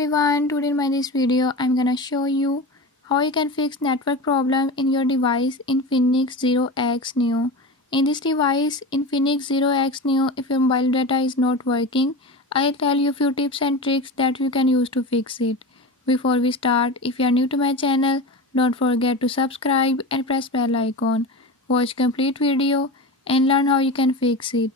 everyone, today in my this video I'm gonna show you how you can fix network problem in your device Infinix 0X Neo. In this device Infinix 0X Neo, if your mobile data is not working, I'll tell you a few tips and tricks that you can use to fix it. Before we start, if you are new to my channel, don't forget to subscribe and press bell icon. Watch complete video and learn how you can fix it.